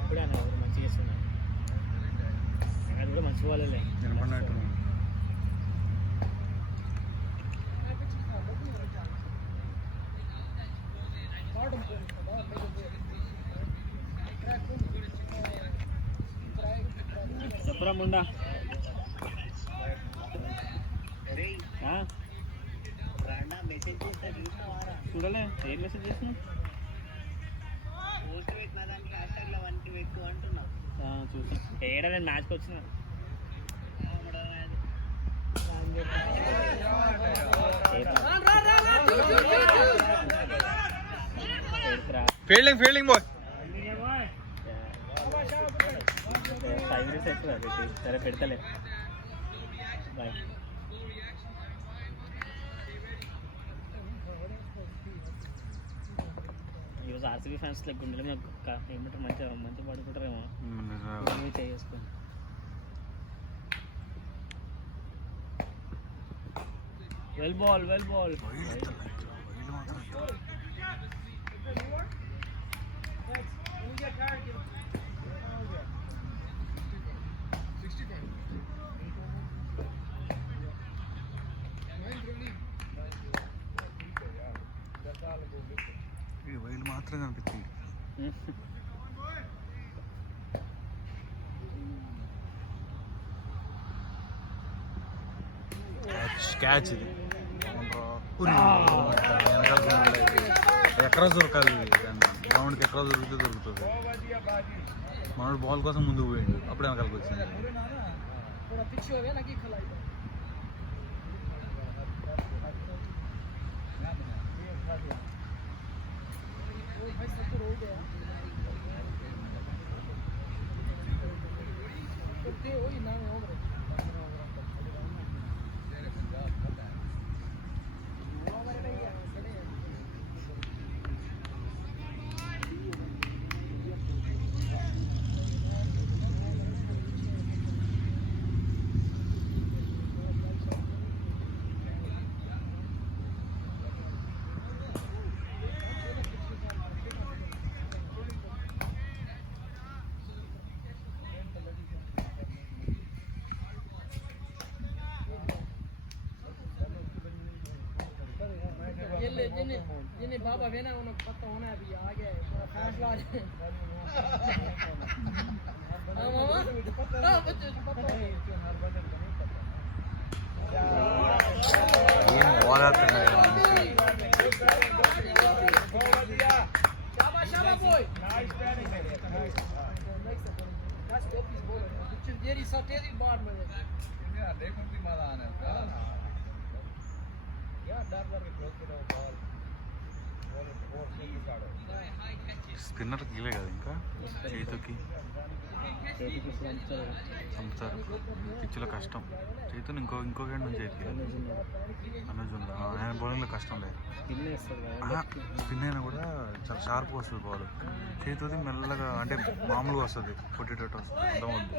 ఇప్పుడే అన్న ఎవరు మంచిగా చేస్తున్నారు, అది కూడా మంచి వాళ్ళే నిలబడినట్టు. చెప్పరా ముండా చూడలే ఏం మెసేజ్ చేస్తున్నావు? చూసా ఏడా నేను మ్యాచ్కి వచ్చిన ఫీల్డింగ్ ఫీల్డింగ్ బాయ్ 5 minutes ఎక్కువ పెట్టి సరే పెడతలే బాయ్. ఈరోజు ఆర్సీబీ ఫ్యాన్స్ లెక్క గుండెల మీద ఏమంటారు మంచిగా మంచిగా పడుకుంటారేమో చేసుకొని. వెల్ బాల్ వైల్డ్ మాత్రం కనిపించింది. క్యాచ్ ఇది ఎక్కడ దొరకాలి, గ్రౌండ్కి ఎక్కడ దొరికితే దొరుకుతుంది. మనోడు బాల్ కోసం ముందుకు పోయింది, అప్పుడే వెనకాలకి వచ్చింది. जिन्हें बाबा वेना उनको पता होना है अभी आ गया है फैसला हां मामा हां बच्चे पता है ये बॉल आता है शाबाश boy nice batting that's Gopi's ball which is very satiric bar में यार देखो की मजा आने यार डर के क्लोज करो बॉल స్పిన్నర్ గీలే కదా ఇంకా చేతుకి చంపుతారు. పిచ్చిలో కష్టం. చేతుని ఇంకో గేట్ నుంచి ఎక్కియాలి. అనుజ్ ఉందా ఆయన బౌలింగ్లో కష్టం లేదు. స్పిన్ అయినా కూడా చాలా షార్ప్గా వస్తుంది బాల్. చేతుది మెల్లగా అంటే మామూలుగా వస్తుంది, కొట్టేటట్టు వస్తుంది. అర్థమవుతుంది.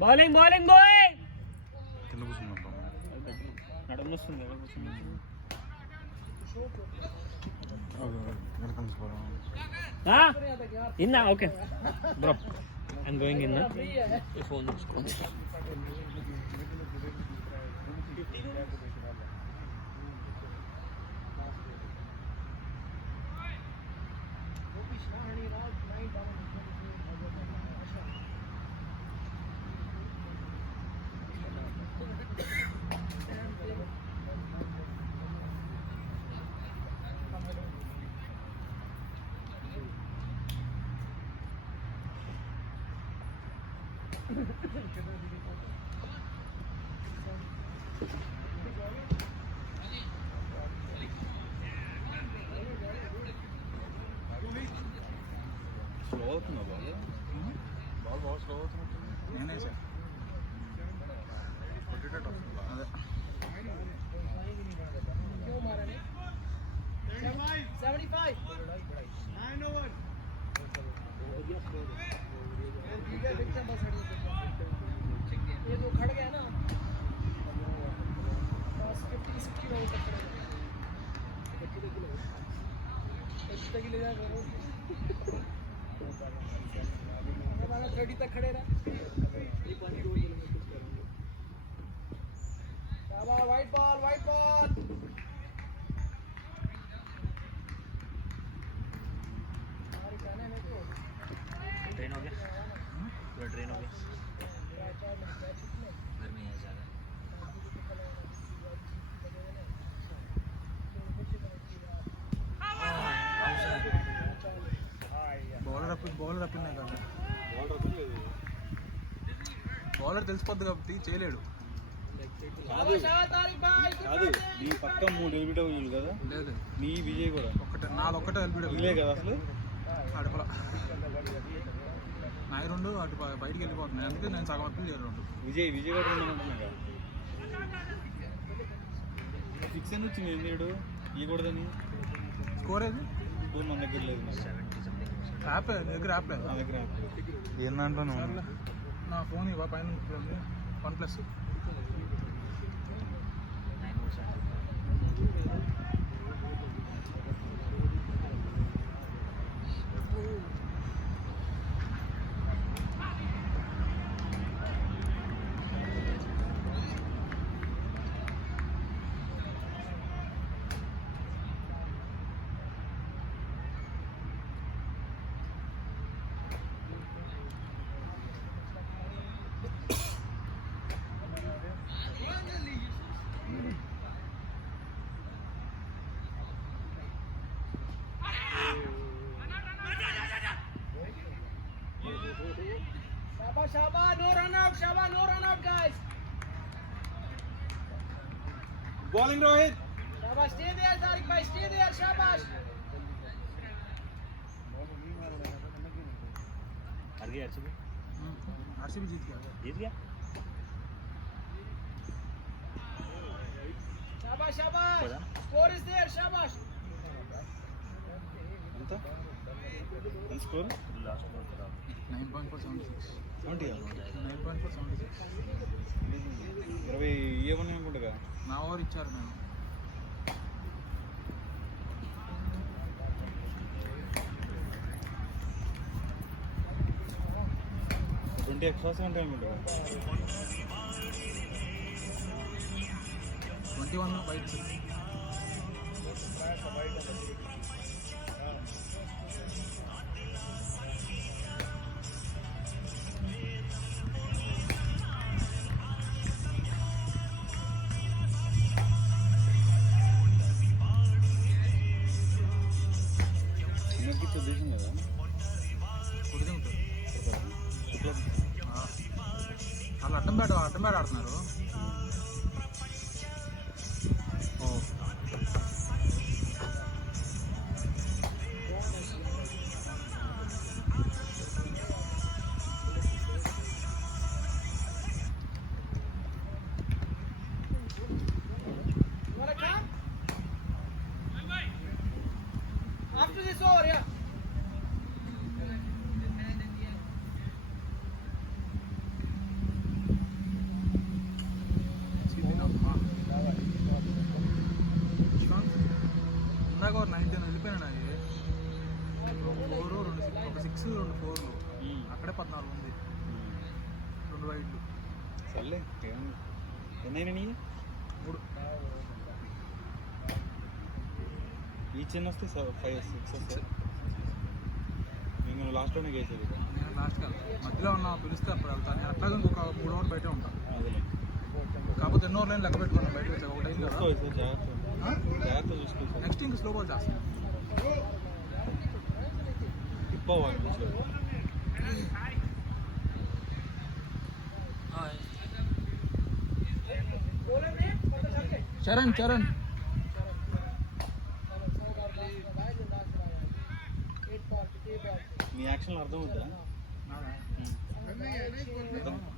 బౌలింగ్ బాయ్ కింద కూర్చున్నాం నడుము వస్తుంది ఇన్నా okay bro I'm going in phone చూసుకోండి. స్లో అవుతుందా బాల్? బాల్ బాగా స్లో అవుతున్నట్టు. నేనే సార్ కొట్టేటట్టు రేట్ వస్తుంది అదే क्यों मारा ने 75 ये जो खड़ गया ना 50-60 राउंड तक खड़े ले जाएगा 30 तक खड़े रहा वाइट बॉल ट्रेन हो गया पूरा ट्रेन हो गया घर में है ज़्यादा బౌలర్ అప్పిందే కదా బౌలర్ తెలిసిపోద్ది కాబట్టి చేయలేడు కాదు నీ పక్క 3 ఎల్బిడబ్ల్యూలు కదా లేదు నీ విజయ్ కూడా నాది ఒక్కటే ఎల్బిడబ్ల్యూ కదా అసలు అడపల నా 2 అటు బయటికి వెళ్ళిపోతున్నాయి అందుకే నేను సగం అప్పీల్ చేయను 2 విజయ్ కూడా ఉంటున్నాను ఫిక్స్ అని వచ్చింది ఎందుకు ఇవ్వకూడదని స్కోర్ ఏది స్కోర్ మన దగ్గర లేదు యాప్ దగ్గర యాప్ లేదు నా దగ్గర ఏందంటే నా ఫోన్ ఇవ్వ పైన OnePlus Shabba, no run out, guys. Bowling Rohit. Shabba, stay there, Tariq bhai, stay there, shabash. हार गया आरसीबी जीत गया Shabash. Score is there, shabash. ఎంత స్కోర్ लास्ट बॉल खराब 9.476 20 20 ఏమన్నా అనుకుంటా నా ఓవర్ ఇచ్చారు నేను ఎక్స్ట్రాస్ అంటే అనుకుంటా 21 బయట వాళ్ళు అడ్డం బ్యాట్ ఆడుతున్నారు After this over, yeah. ఇందాక 19 వెళ్ళిపోయినా ఒక 6 2 4 అక్కడే 14 ఉంది 2 వైడ్లు సర్లే ఎన్నైనా 3 ఈచ్ ఎన్ని వస్తే 5 6 వస్తాయి నేను లాస్ట్లోనే గేసేది నేను లాస్ట్ కాదు మధ్యలో ఉన్న పిలిస్తే అప్పుడు వెళ్తాను నేను అట్లాగే ఇంకొక 3 ఓవర్ బయటే ఉంటాను కాకపోతే ఎన్నో ఓవర్లైన్ లెక్క పెట్టుకున్నాను బయటకు వచ్చాక ఒక టైం కదా జాగ్రత్త చూసుకోవచ్చు నెక్స్ట్ ఇంక స్లో బాల్ చేస్తాను తిప్పవాలి చరణ్ మీ యాక్షన్ అర్థం అవుతుందా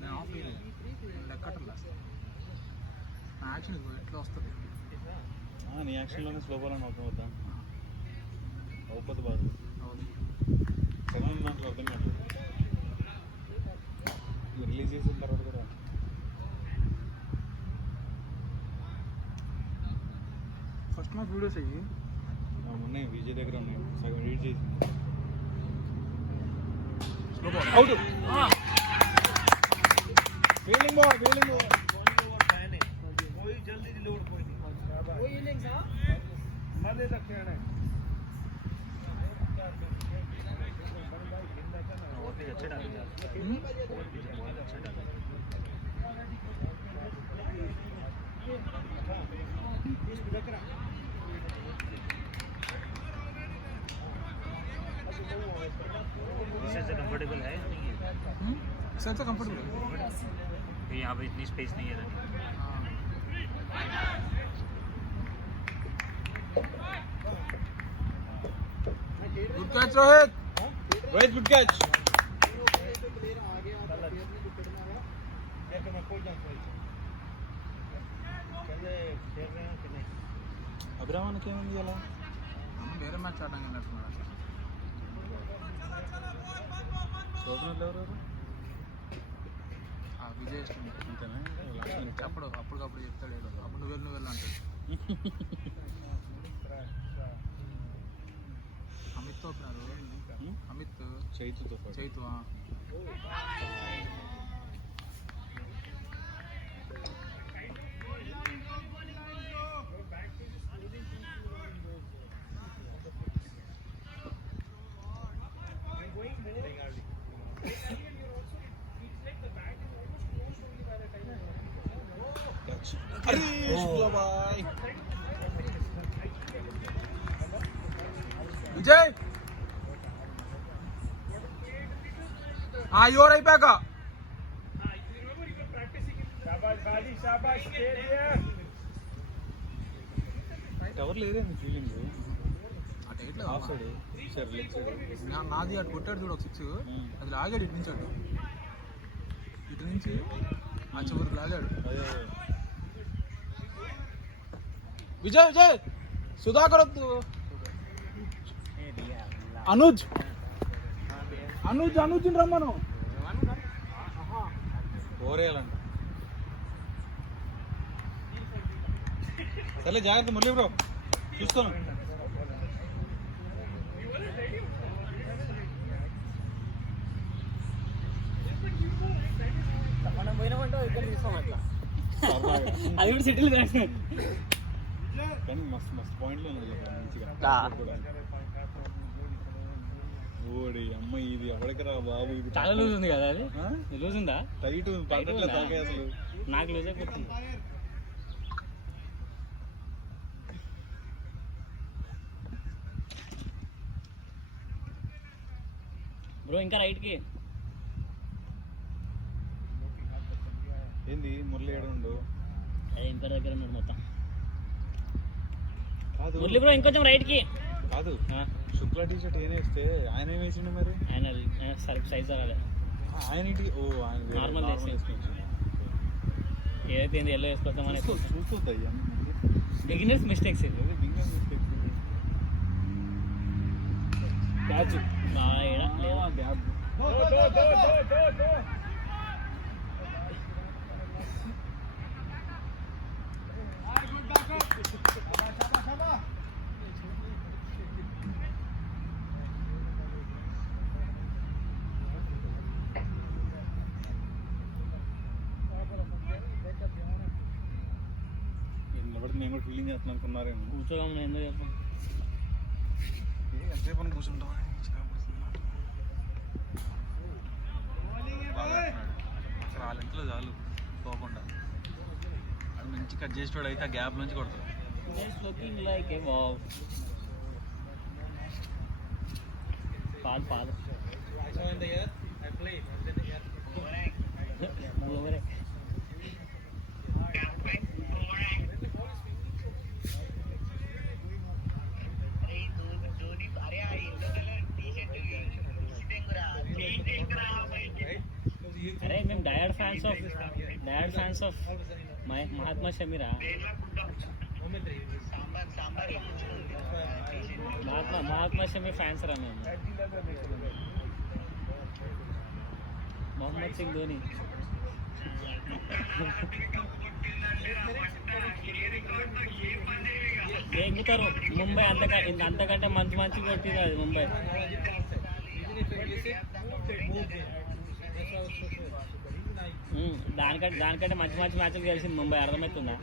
నేను ఆఫ్ లెక్కట్లా యాక్షన్ ఎట్లా వస్తుంది నీ యాక్షన్లోనే స్లో బాల్ అని అవుతా అవుతుంది బాగా చదివిన దాంట్లో అర్థం కాదు రిలీజ్ చేసిన తర్వాత కూడా ఫస్ట్ మ్యాచ్ వీడియోస్ అయ్యి ఉన్నాయి విజయ్ దగ్గర ఉన్నాయి సగం ఎడిట్ చేసింది slow ball out fielding ball comfortable है सर तो कंफर्टेबल यहाँ पे इतनी स्पेस नहीं है good catch Rohit good catch అభిరామానికి ఏమైంది అలా వేరే మ్యాచ్ ఆడడానికి వెళ్ళినట్టున్నాడు ఓపెనర్లు ఎవరెవరు విజయ్ అంతేనా అప్పటికప్పుడు చెప్తాడు ఏదో అప్పుడు నువ్వు వెళ్ళు అంటాడు అమిత్ ఓపెనరు అమిత్ చైతుతో చైతు విజయ్ యువర్ అయిపోయాక ఎవరు లేదేమి ఫీలింగ్ అటు ఎట్లా హాఫ్ సైడ్ సరే లెగ్ సైడ్ నాది అటు కొట్టాడు చూడు ఒక 6 అది లాగాడు ఇటు నుంచి అటు ఇటు నుంచి ఆ చివరికి లాగాడు అదే విజయ్ సుధాకర్ వద్దు అనుజ్ రమ్మను ఓరేయాలంట సరే జాగ్రత్త మురళి బ్రో చూస్తాను మనం పోయినామంటే ఇక్కడ తీసుకోం అట్లా అది కూడా సిటీలు కానీ మస్తు పాయింట్లు ఉన్నాయి మంచిగా ఓడి అమ్మ ఇది ఎవరికరా బాబు ఇది చాలా లూజ్ ఉంది కదా అది లూజ్ ఉందా టైట్ పడట్లేదు తాకే అసలు నాకు లూజ్ అయిపోతుంది బ్రో ఇంకా రైట్కి ఏంది మురళి ఏడు ఉండు ఎంపైర్ దగ్గర ఉన్నాడు మొత్తం కాదు మురళి బ్రో ఇంకొంచెం రైట్కి కాదు శుక్లా టీ షర్ట్ ఏం వేస్తే ఆయన ఏం వేసిండు మరి ఆయన సరిగ్గా సైజ్ రాలే ఆయన ఇంటికి ఓ ఆయన నార్మల్ ఏదైతే ఏంది ఎల్లో వేసుకొస్తామని చూస్తుంది అయ్యా బిగినర్స్ మిస్టేక్స్ ఇది బిగినర్ మిస్టేక్స్ బ్యాచ్ బ్యాగ్ నేను కూడా ఫీలింగ్ చేస్తున్నాను అనుకున్నారేమో కూర్చోగా ఎందుకు చెప్పాను ఎంతసేపు అని కూర్చుంటాం అసలు వాళ్ళ ఇంట్లో చాలు పోకుండా అది మంచి కట్ చేసేవాడు అయితే ఆ గ్యాప్ నుంచి కొడతాడు లుకింగ్ లైక్ ఏ వావ్ పాలు అరే మేము డయాడ్ ఫ్యాన్స్ ఆఫ్ మహాత్మా షమీరా మహాత్మా షమీ ఫ్యాన్స్ రా మేము. మొహమ్మద్ సింగ్ ధోని. ఎగ్గుతారు ముంబై అంతకంటే మంచి కొట్టిరు అది ముంబై. దానికంటే మంచి మ్యాచ్లు గెలిచింది ముంబై, అర్థమవుతుందా?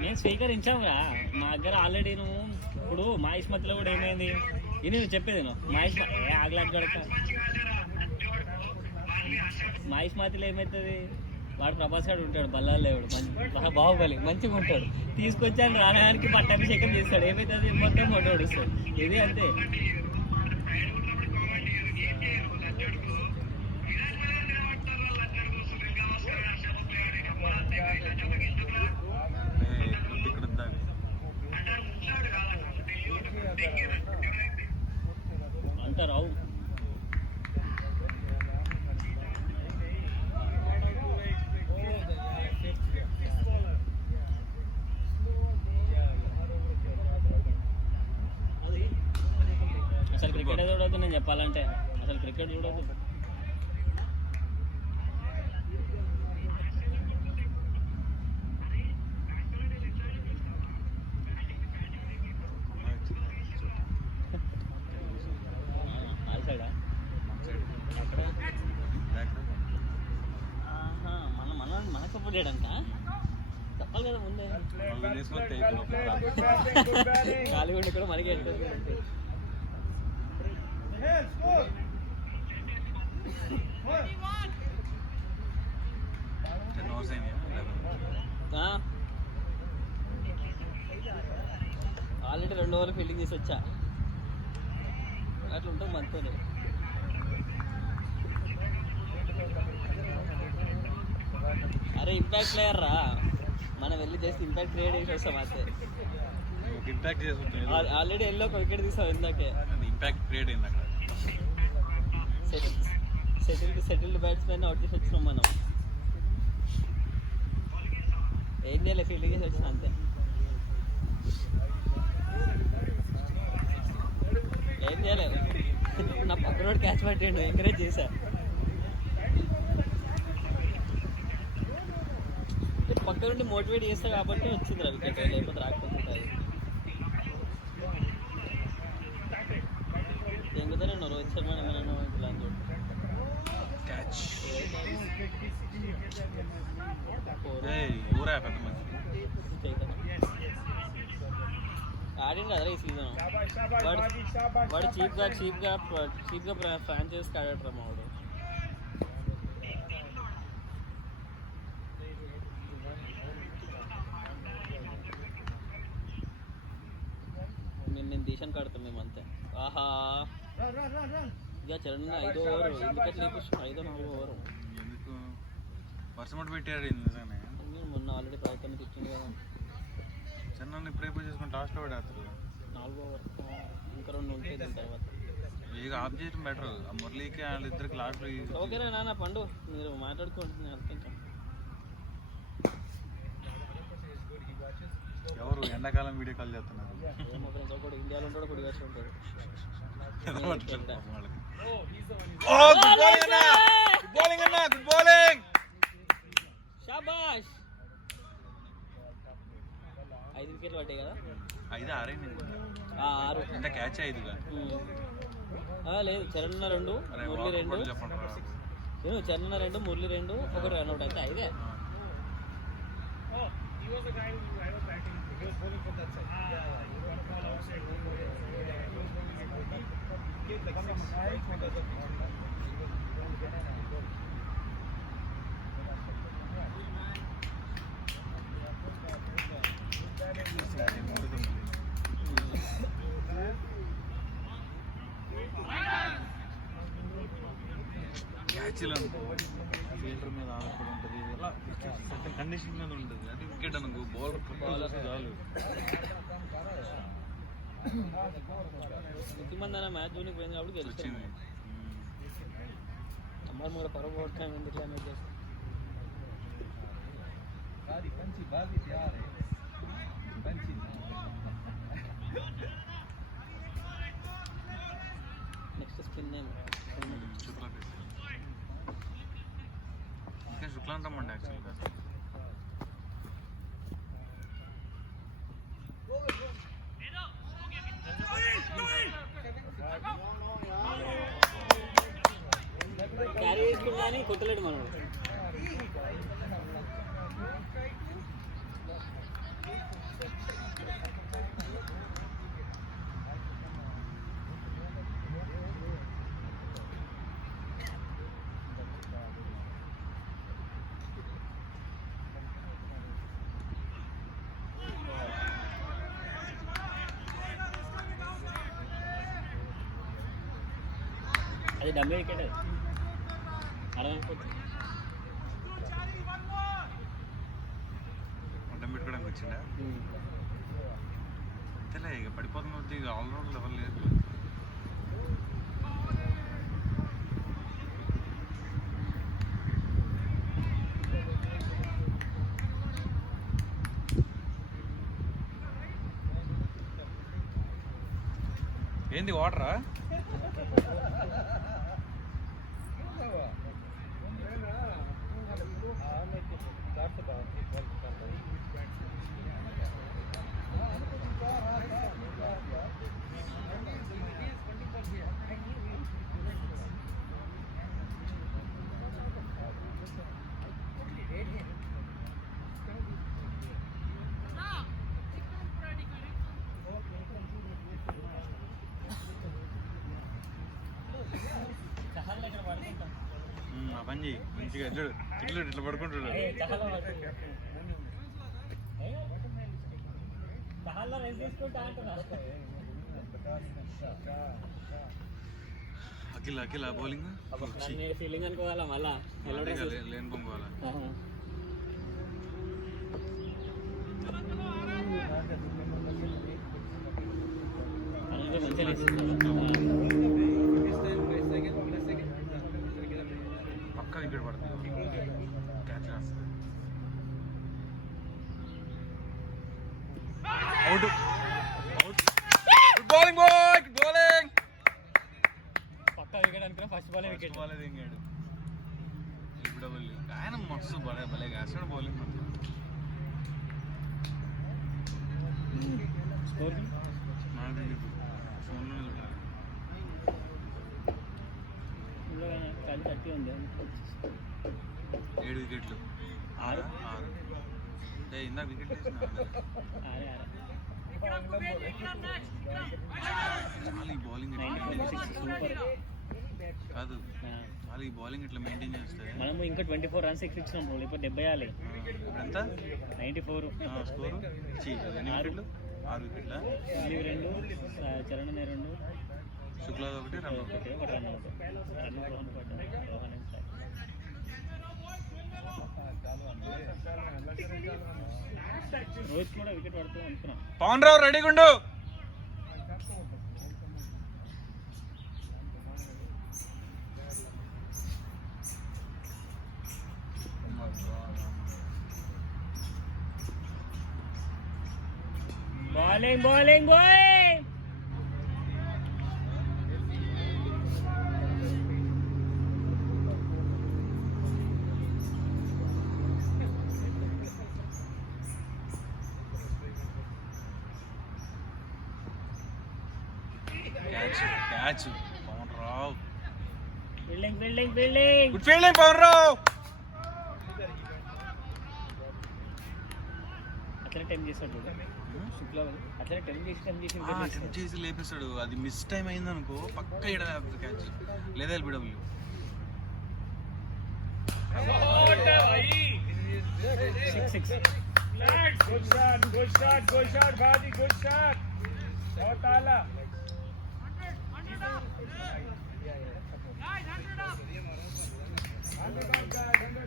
మేము స్వీకరించాముగా. మా దగ్గర ఆల్రెడీ నువ్వు ఇప్పుడు మహేష్ మధ్యలో కూడా ఏమైంది ఇది నువ్వు చెప్పేది. నువ్వు మహేష్ ఆగలాట్ గడక మహేష్ మధ్యలో ఏమవుతుంది? వాడు ప్రభాస్ గారు ఉంటాడు, బల్లాలేవాడు మంచి బాహుబలి మంచిగా ఉంటాడు. తీసుకొచ్చాను రానానికి పట్టాభిషేకం చేస్తాడు, ఏమవుతుంది మొత్తం ఫోటో ఓడిస్తాడు. ఇది అంతే. అంటారావు అసలు క్రికెట్ చూడవద్దు. నేను చెప్పాలంటే అసలు క్రికెట్ చూడవద్దు. మన సపోర్ట్ చేయడానిక చెప్పాలి కదా ముందే. కాలిగుండి కూడా మనకి ఆల్రెడీ 2 ఓవర్లు ఫీల్డింగ్ చేసి వచ్చా. అట్లా ఉంటాం మనతోనే. అరే ఇంపాక్ట్ ప్లేయర్ రా, మనం వెళ్ళి చేసి ఇంపాక్ట్ క్రియేట్ చేసి వస్తాం. అంతే ఇంపాక్ట్ చేసుకుంటాం. ఆల్రెడీ ఎల్లో ఒక వికెట్ తీసాం ఇందాకే. ఇంపాక్ట్ క్రియేట్ అయింది అక్కడ. సెటిల్డ్ బ్యాట్స్మెన్ అవుట్ చేసి వచ్చినాం మనం. ఏం చేయాలి, ఫీల్డింగ్ చేసి వచ్చినా అంతే. ఏం చేయలేదు, నా పక్కన క్యాచ్ పట్టిండు, ఎంకరేజ్ చేశా. పక్క నుండి మోటివేట్ చేస్తా కాబట్టి వచ్చింది రా వికెట్, లేకపోతే రాకపోతుంది. ఎంగుతా నేను రోహిత్ శర్మ ఏమైనా ఇలా క్యాచ్ ఆడింది కదా ఈ సీజన్. వాడు చీప్గా ఫ్రాంచైజ్కి ఆడాడు మా వాడు. నేను దేశాన్ని కడతాం మేము అంతే. ఆహా ఇక చరణ్ 5వ ఓవర్ వికెట్ లేకుండా 5వ 4వ ఓవర్ ఎందుకు వర్షం పెట్టారు నిజంగానే. మొన్న ఆల్రెడీ ప్రయత్నం తెచ్చింది కదా. చెన్నై ప్రేపర్ చేసుకుని లాస్ట్లో పడేస్తారు. 4వ ఓవర్ ఇంకా 2 ఉంటాయి దీని తర్వాత. ఇక ఆఫ్ చేయడం బెటర్. మురళీకి వాళ్ళిద్దరికి లాస్ట్లో. ఓకేనా నాన్న పండు, మీరు మాట్లాడుకుంటున్నారు అర్థం. ఎవరు ఎండాకాలం వీడియో కాల్ చేస్తున్నారు? ఇండియాలో ఉంటాడు, కొద్దిగా ఉంటాడు. షాబాష్. 5 వికెట్లు పట్టాయి కదా. 5 6 6 అంటే క్యాచ్ 5గా లేదు. చరణ్ 2, మురళి 2. చరణ్ 2, మురళి 2, 1 రన్అట్ అయితే 5. క్యాచ్లు ఫీల్డర్ మీద ఆధారపడి ఉంటుంది, ఇలా సర్టన్ కండిషన్ మీద ఉంటుంది. అది వికెట్ అనుకో, బౌలర్ కంట్రోల్ చాలు. ఎక్కువ మంది అన్న మ్యాచ్ జోన్కి పోయింది కాబట్టి గెలిచింది. వచ్చింది. అమ్మాయి కూడా పరవ కొట్టాం ఎందుకు మ్యాచ్ చేస్తాం. నెక్స్ట్ స్పిన్ శుక్లా ఇంకా శుక్లా అంటామండి యాక్చువల్గా. క్యారీ చేసుకున్నా అని కొట్టలేడు మనోడు. అది డబ్బే వికెట్ అడగకపోతే అడ్డం పెట్టుకోవడానికి వచ్చిందా? అంతేలే, ఇక పడిపోతుంది. ఇక ఆల్రౌండ్ లెవెల్ లేదు. ఏంది వాటరా? పని చెయ్యి మంచిగా. చూడు ఇట్లా ఇట్లా పడుకుంటాడు. అఖిల అఖిల బౌలింగ్ ఫీలింగ్ అనుకోవాలా మళ్ళా లేని పొంగోవాలా. పక్కా వికెట్ పడుతుంది. క్యాచ్ రాస్తుంది. Out out. Good bowling boy, good bowling. పక్కా వికెట్ అనుకున్నా. First ball wicket. బాల్ దింగాడు. డబుల్. ఆయన మస్తు భలే వేస్తాడు బౌలింగ్. స్కోర్ నాకు తెలియదు. ఫోన్లో 30 ఉంది. 7 వికెట్లు. 6 ఇందా వికెట్ చాలా ఈ బౌలింగ్ కాదు. చాలా ఈ బౌలింగ్ ఇట్లా మెయింటైన్ చేస్తే మనము ఇంకా 24 రన్స్ ఎక్కించినాం. ఇప్పుడు 70 వేయాలి. ఎంత 94 స్కోరు. 6 వికెట్ల. 2 చరణ్ 2 శుక్లా ఒకటి, రన్ ఒకటి. Run out. రోహిత్ కూడా వికెట్ పడుతుంది అనుకున్నా. పవన్ రావు రెడీగా ఉండు. Bowling bowling bowling. Catch Pavan Rao. Fielding fielding fielding. Good fielding Pavan Rao. అట్లనే టైం చేస్తాడు శుక్లా. అట్లనే టైం చేసి లేపేస్తాడు. అది మిస్ టైం అయింది అనుకో పక్క క్యాచ్ లేదా LBW. Good shot, Bhaji, good shot. बहुत आला. Guys, 100 up. 100 up, guys, 100.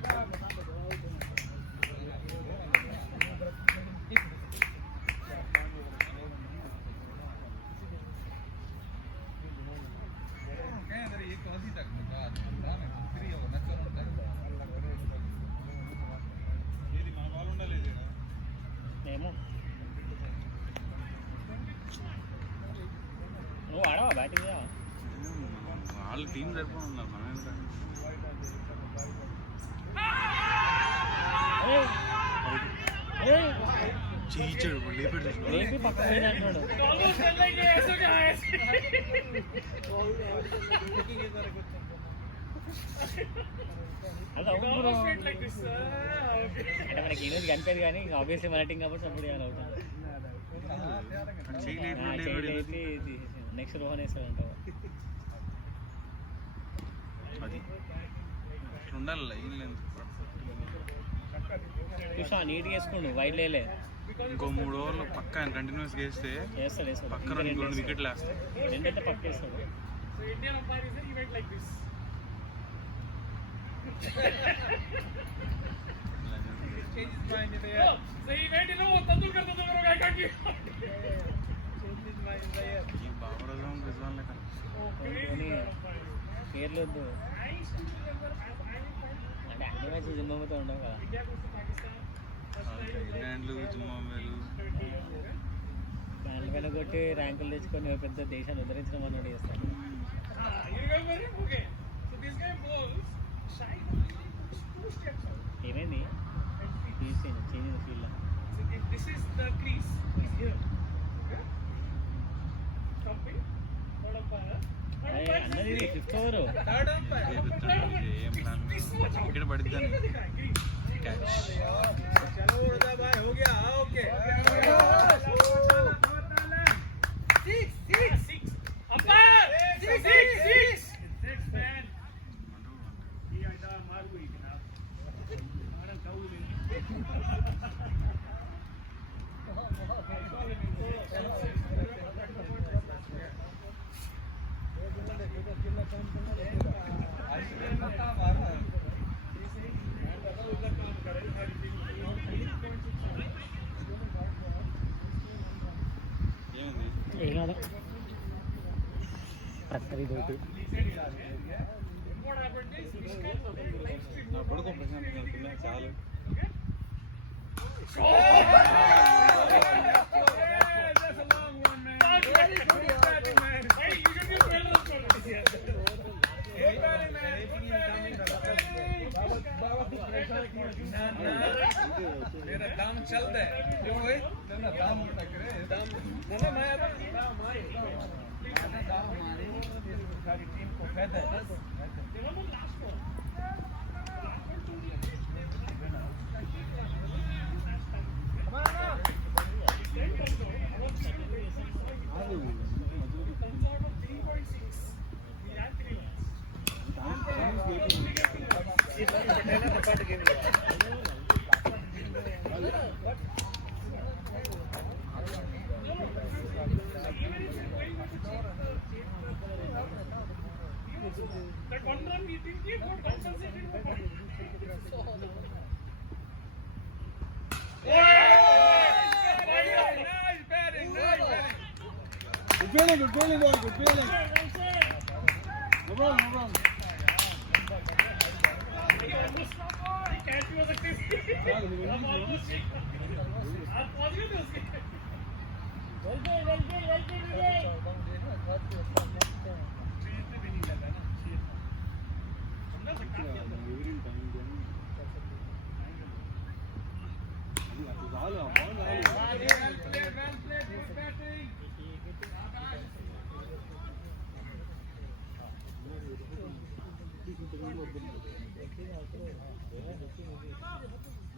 వాళ్ళు టీం సరిపోయి ఉన్నారు మనం ఎందుకంటే చేయించాడు ఇప్పుడు లేపాడు లేపి పక్కన పోయింది అంటున్నాడు. అది అవును bro. అంటే మనకి ఈరోజు కనిపించదు కానీ ఆబ్వియస్లీ మన టీం కాబట్టి సపోర్ట్ చేయాలి అవుతుంది. చేయలేపి నెక్స్ట్ రోహన్ వేస్తాడంటావు. అది ఉండాలి లైన్ లేదు చూసా నీట్గా వేసుకోండు వైట్ లేలే. ఇంకో 3 ఓవర్లు పక్క ఆయన కంటిన్యూస్ వేస్తే వేస్తాడు పక్కన 2 వికెట్లు వేస్తాయి. రెండైతే పక్క వేస్తాడు. పేర్లు వద్దు అంటే అన్ని మ్యాచెస్ జిమ్మతో ఉండవు కదా. ఇంగ్లాండ్లు జింబాబ్వేలు దాని కన్నా కొట్టి ర్యాంకులు తెచ్చుకొని పెద్ద దేశాన్ని ఉద్ధరించడం అన్నట్టు చేస్తాను. ఏమైంది చేంజ్ ఫీల్డ్ అన్నది 5th ఓవర్ ఏం ప్లాన్ వికెట్ పడిద్దని క్యాచ్ ఏం ప్రక్కది దోటి నా కొడుకు ప్రశాంతంగా చాలు मेरा दाम चलता है क्यों भाई तेरा दाम टकरे दाम ना मैं दाम हमारी सारी टीम को फायदा है. Good feeling, boy. Good feeling. No problem, no problem.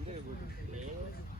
Very good.